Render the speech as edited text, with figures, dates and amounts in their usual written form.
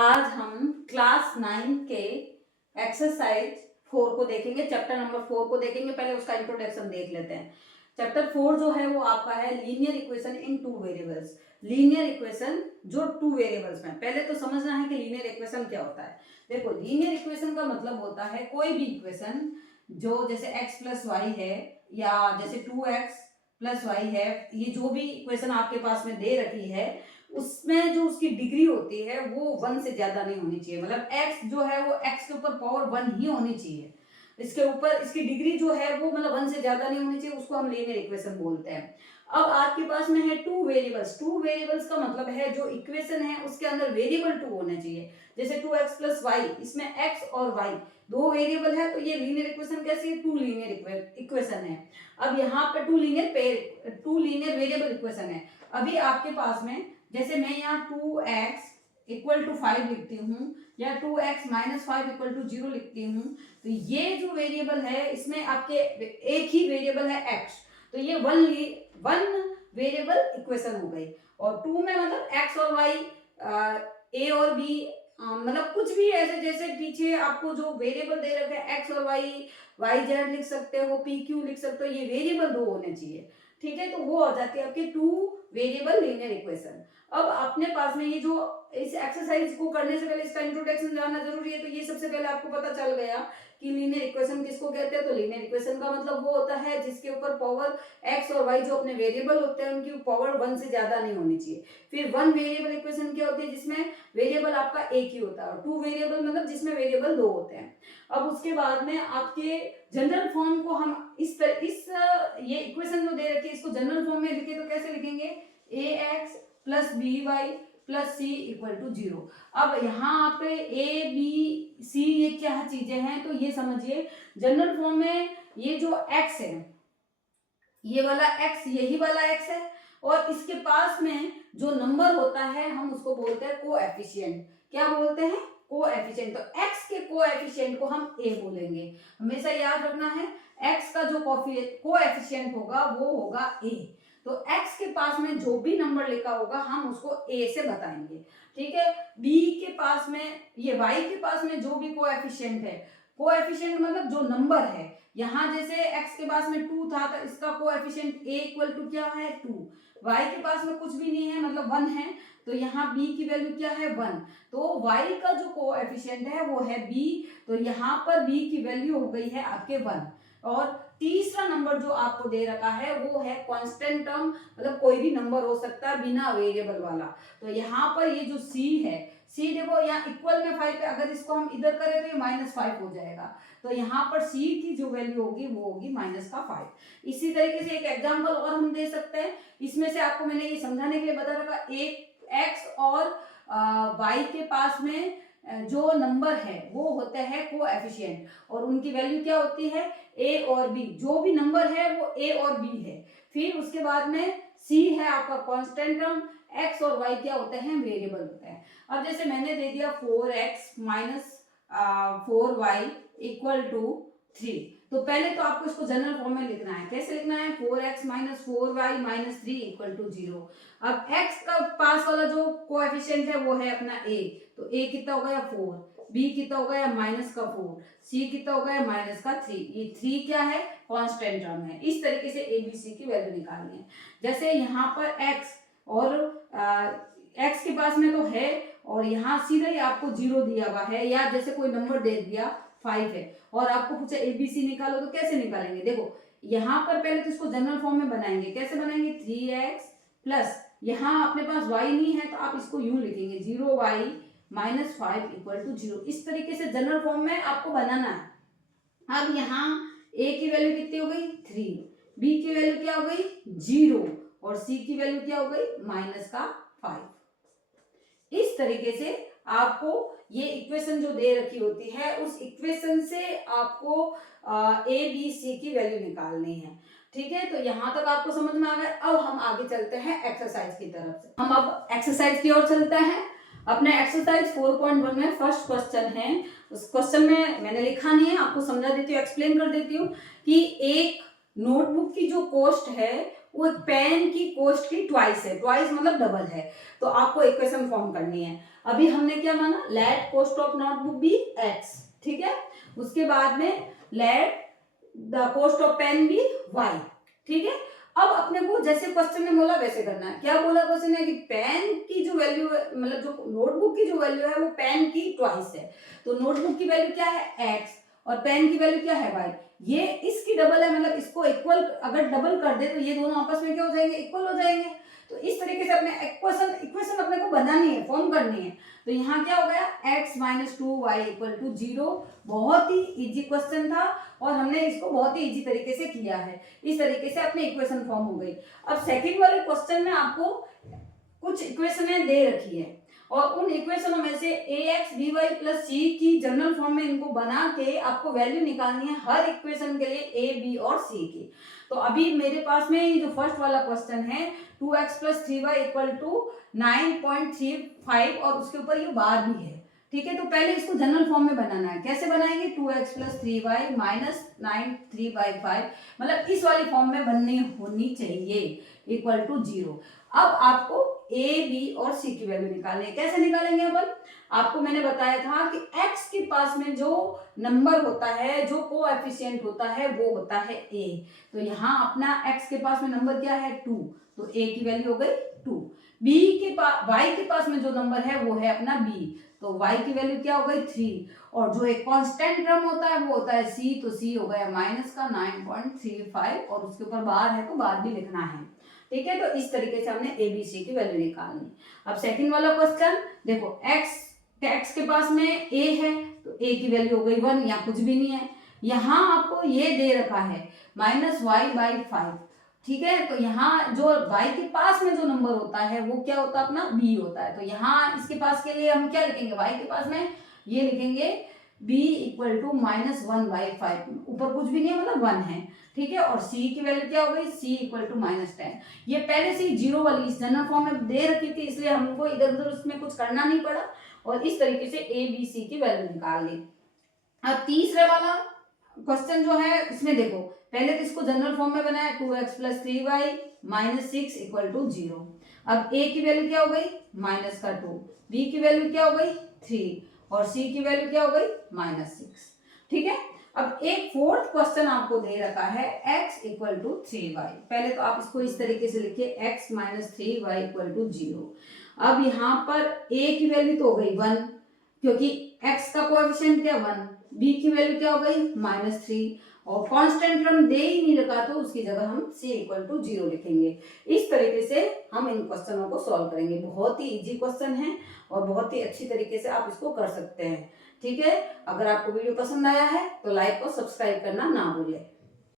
आज हम क्लास 9 के एक्सरसाइज 4 को देखेंगे, चैप्टर नंबर 4 को देखेंगे। पहले उसका इंट्रोडक्शन देख लेते हैं। चैप्टर 4 जो है वो आपका है linear equation in two variables. Linear equation जो टू वेरिएबल्स में, पहले तो समझना है कि लीनियर इक्वेशन क्या होता है। देखो, लीनियर इक्वेशन का मतलब होता है कोई भी इक्वेशन जो जैसे x प्लस वाई है या जैसे 2x प्लस वाई है, ये जो भी इक्वेशन आपके पास में दे रखी है उसमें जो उसकी डिग्री होती है वो 1 से ज्यादा नहीं होनी चाहिए। मतलब x जो है वो x के ऊपर पावर 1 ही होनी चाहिए। इसके ऊपर इसकी डिग्री जो है वो मतलब 1 से ज्यादा नहीं होनी चाहिए, उसको हम लीनियर इक्वेशन बोलते हैं। अब आपके पास में है टू वेरिएबल्स। टू वेरिएबल्स का मतलब है जो इक्वेशन है उसके अंदर वेरिएबल टू होने चाहिए। जैसे 2x प्लस वाई, इसमें x और y दो वेरिएबल है, तो ये लीनियर इक्वेशन कैसी है? टू लीनियर इक्वेशन है। अब यहाँ पे टू लीनियर वेरिएबल इक्वेशन है। अभी आपके पास में जैसे मैं यहाँ 2x इक्वल टू 5 लिखती हूँ या 2x माइनस 5 इक्वल टू 0 लिखती हूँ, तो ये जो वेरिएबल है इसमें आपके एक ही वेरिएबल है x, तो ये वन वेरिएबल इक्वेशन हो गई। और टू में मतलब x और y, a और b, मतलब कुछ भी ऐसे जैसे पीछे आपको जो वेरिएबल दे रखे हैं x और y z लिख सकते हो, p q लिख सकते हो, ये वेरिएबल दो होने चाहिए। ठीक है, तो वो हो जाती है आपके टू वेरिएबल लीनियर इक्वेशन। अब अपने पास में ये जो इस एक्सरसाइज को करने से पहले इसका इंट्रोडक्शन जानना जरूरी है। तो ये सबसे पहले आपको पता चल गया कि लीनियर इक्वेशन किसको कहते हैं। तो लीनियर इक्वेशन का मतलब वो होता है जिसके ऊपर पावर x और y जो अपने वेरिएबल होते हैं उनकी पावर 1 से ज्यादा नहीं होनी चाहिए। फिर वन वेरिएबल इक्वेशन क्या होती है? जिसमें वेरिएबल आपका एक ही होता है। और टू वेरिएबल मतलब जिसमें वेरिएबल दो होते हैं। अब उसके बाद में आपके जनरल फॉर्म को हम ये इक्वेशन जो दे रखी है इसको जनरल फॉर्म में लिखे तो कैसे लिखेंगे? ax plus b y plus c equal to 0। अब यहाँ पे ए बी सी ये क्या चीजें हैं तो ये समझिए। जनरल फॉर्म में ये जो x है, ये वाला x यही वाला x है, और इसके पास में जो नंबर होता है हम उसको बोलते हैं कोएफिशिएंट। क्या बोलते हैं? कोएफिशिएंट। तो x के कोएफिशिएंट को हम a बोलेंगे। हमेशा याद रखना है x का जो कोएफिशिएंट होगा वो होगा a। तो x के पास में जो भी नंबर लिखा होगा हम उसको a से बताएंगे। ठीक है, b के पास में ये y के पास में जो भी कोएफिशिएंट है, कोएफिशिएंट मतलब जो नंबर है, यहाँ जैसे x के पास में 2 था तो इसका कोएफिशिएंट a इक्वल टू क्या है? 2। y के पास में कुछ भी नहीं है मतलब 1 है, तो यहाँ b की वैल्यू क्या है? 1। तो y का जो कोएफिशिएंट है वो है b, तो यहाँ पर b की वैल्यू हो गई है आपके 1। और तीसरा नंबर जो आपको दे रखा है वो है कांस्टेंट टर्म, मतलब कोई भी नंबर हो सकता है बिना वेरिएबल वाला। तो यहाँ पर ये जो c है, c देखो यहाँ इक्वल में 5 है, अगर इसको हम इधर करें तो ये -5 हो जाएगा। तो यहाँ पर c की जो वैल्यू होगी वो होगी -5। इसी तरीके से एक एग्जांपल और हम दे सकते हैं। इसमें से आपको मैंने ये समझाने के लिए बता रखा, एक x और y के पास में जो नंबर है वो होते हैं कोएफिशिएंट, और उनकी वैल्यू क्या होती है? a और b। जो भी नंबर है वो a और b है। फिर उसके बाद में c है आपका कांस्टेंट टर्म, x और y क्या होते हैं? वेरिएबल होते हैं। अब जैसे मैंने दे दिया 4x minus 4y equal to 3, तो पहले तो आपको इसको जनरल फॉर्म में लिखना है। कैसे लिखना है? 4x minus 4y minus 3 equal to 0। अब x का पास वाला जो कोएफिशिएंट है वो है अपना a, तो a कितना हो गया? 4, b कितना हो गया? -4, c कितना हो गया? -3। ये 3 क्या है? कांस्टेंट टर्म है। इस तरीके से a b c की वैल्यू निकालनी है। जैसे यहाँ पर x और x के पास में तो है, और यहाँ सीधा ही आपको 0 दिया हुआ है, या जैसे कोई नंबर दे दिया 5 है और आपको पूछा ABC निकालो, तो कैसे निकालेंगे? देखो, यहाँ पर पहले तो इसको जनरल फॉर्म में बनाएंगे। कैसे बनाएंगे? 3x प्लस यहाँ अपने पास y नहीं है तो आप इसको यूं लिखेंगे 0y माइनस 5 इक्वल टू 0। इस तरीके से जनरल फॉर्म में आपको बनाना है। अब यहाँ a की वैल्यू कितनी हो गई? 3, b की वैल्यू क्या हो गई? 0, और c की वैल्यू क्या हो गई? -5। इस तरीके से आपको ये इक्वेशन जो दे रखी होती है उस इक्वेशन से आपको ए बी सी की वैल्यू निकालनी है। ठीक है, तो यहाँ तक आपको समझ में आ गया। अब हम आगे चलते हैं एक्सरसाइज की तरफ से। हम अब एक्सरसाइज की ओर चलते हैं। अपने एक्सरसाइज 4.1 में फर्स्ट क्वेश्चन है। उस क्वेश्चन में मैंने लिखा नहीं है, आपको समझा देती हूँ, एक्सप्लेन कर देती हूँ कि एक नोटबुक की जो कॉस्ट है वो पेन की कॉस्ट की ट्वाइस है, ट्वाइस मतलब डबल है, तो आपको इक्वेशन फॉर्म करनी है। अभी हमने क्या माना, let cost of notebook be x, ठीक है, उसके बाद में let the cost of pen be y, ठीक है। अब अपने को जैसे क्वेश्चन में बोला वैसे करना है। क्या बोला क्वेश्चन है कि पेन की जो वैल्यू है, मतलब जो नोटबुक की जो वैल्यू है वो पेन की ट्वाइस है, तो नोटबुक की वैल्यू क्या है x और पेन की वैल्यू क्या है y, ये इसकी डबल है, मतलब इसको इक्वल अगर डबल कर दे तो ये दोनों आपस में क्या हो जाएंगे, इक्वल हो जाएंगे। तो इस तरीके से अपने इक्वेशन अपने को बनानी है, फॉर्म करनी है। तो यहाँ क्या हो गया, x minus 2y equal to 0। बहुत ही इजी क्वेश्चन था और हमने इसको बहुत ही इजी तरीके से किया है। इस तरीके से अपनी इक्वेशन फॉर्म हो गई। अब सेकंड वाले क्वेश्चन में आपको कुछ इक्वेशनें दे रखी है और उन इक्वेशनों में से ax by प्लस c की जनरल फॉर्म में इनको बना के आपको वैल्यू निकालनी है हर इक्वेशन के लिए a, b और c की। तो अभी मेरे पास में ये जो फर्स्ट वाला क्वेश्चन है 2x plus 3y equal to 9.35 और उसके ऊपर ये बार भी है, ठीक है। तो पहले इसको जनरल फॉर्म में बनाना है। कैसे बनाएंगे, 2x प्लस 3y माइनस 9.3/5, मतलब इस वाली फॉर्म में बननी होनी चाहिए, इक्वल टू 0। अब आपको a, b और c की वैल्यू निकालनी है। कैसे निकालेंगे अपन, आपको मैंने बताया था कि x के पास में जो नंबर होता है, जो कोएफिशिएंट होता है वो होता है a। तो यहाँ अपना x के पास में नंबर क्या है 2, तो a की वैल्यू हो गई 2। b के पास, y के पास में जो नंबर है वो है अपना b, तो y की वैल्यू क्या हो गई 3। और जो एक कांस्टेंट टर्म होता है वो होता है c, तो c हो गया माइनस का 9.35 और उसके ऊपर बार है तो बार भी लिखना है, ठीक है। तो इस तरीके से हमने ए बी सी की वैल्यू निकालनी। अब सेकंड वाला क्वेश्चन देखो, x के पास में a है तो a की वैल्यू हो गई 1, यहाँ कुछ भी नहीं है। यहाँ आपको ये दे रखा है माइनस वाई बाई 5, ठीक है। तो यहाँ जो y के पास में जो नंबर होता है वो क्या होता है अपना b होता है। तो यहाँ इसके पास के लिए हम क्या लिखेंगे, y के पास में ये लिखेंगे b इक्वल टू माइनस 1/5, ऊपर कुछ भी नहीं है मतलब 1 है, ठीक है। और c की वैल्यू क्या हो गई, c इक्वल टू माइनस 10। ये पहले से ही 0 वाली इस जनरल फॉर्म में दे रखी थी, इसलिए हमको इधर उधर उसमें कुछ करना नहीं पड़ा और इस तरीके से a b c की वैल्यू निकाल ली। अब तीसरे वाला क्वेश्चन जो है इसमें देखो, पहले तो इसको जनरल फॉर्म में बनाया 2x plus 3y minus 6 equal to 0। अब a की वैल्यू क्या हो गई माइनस का 2, b की वैल्यू क्या हो गई 3 और c की वैल्यू क्या हो गई माइनस 6, ठीक है। अब एक फोर्थ क्वेश्चन आपको दे रखा है x इक्वल टू 3y। पहले तो आप इसको इस तरीके से लिखिए x minus 3y equal to 0। अब यहाँ पर a की वैल्यू तो हो गई 1 क्योंकि x का कोएफिशिएंट क्या 1, b की वैल्यू क्या हो गई माइनस 3 और कांस्टेंट टर्म दे ही नहीं रखा तो उसकी जगह हम c इक्वल टू 0 लिखेंगे। इस तरीके से हम इन क्वेश्चनों को सॉल्व करेंगे। बहुत ही इजी क्वेश्चन है और बहुत ही अच्छी तरीके से आप इसको कर सकते हैं, ठीक है। अगर आपको वीडियो पसंद आया है तो लाइक और सब्सक्राइब करना ना भूलें।